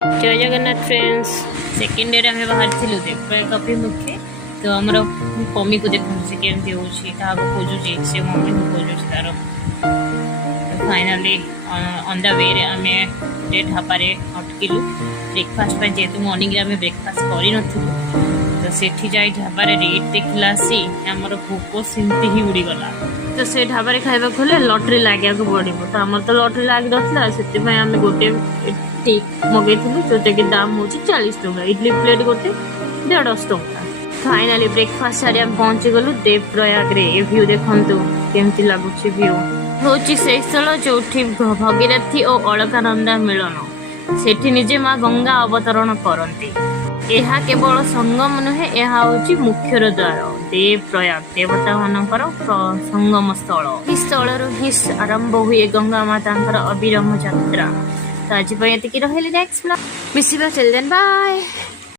जय Jagannath friends second day आम बाहर कफी मुखे तो आमर मम्मी को देखो से केमती हो खोजुची से मम्मी को खोजुची तार फाइनाली ऑन द वे आम ढाबार अटकिलु ब्रेकफास्ट जेहेतु मॉर्निंग आम ब्रेकफास्ट कर तो सेठी जाई ढाबार रेट देखला सी आमर भोक सेमती ही उड़ीगला तो से ढाबार खाइबा खोले लटरी लगे पड़ो तो आमर तो लटरी लगी ना से आम गोटे टेक मगेलु जोटा कि दाम हूँ 40 टଙ୍କା इडली प्लेट गोटे 150 टଙ୍କା फाइनाली ब्रेकफास्ट सारी आम पहुंची गलु देवप्रयाग रे व्यू देखंतु केमती लगुच व्यू हूँ से स्थल जो भगीरथी और अलकानंदा मिलन सेठी निजे माँ गंगा अवतरण करती यह केवल संगम नुहे यह हूँ मुख्यर द्वार देवप्रयाग देवता मानकर संगम स्थल स्थल ही आरंभ हुए गंगा माता अविरम यात्रा तो आज ये रही नेक्स्ट ब्लॉग मिसिबा टिल देन बाय।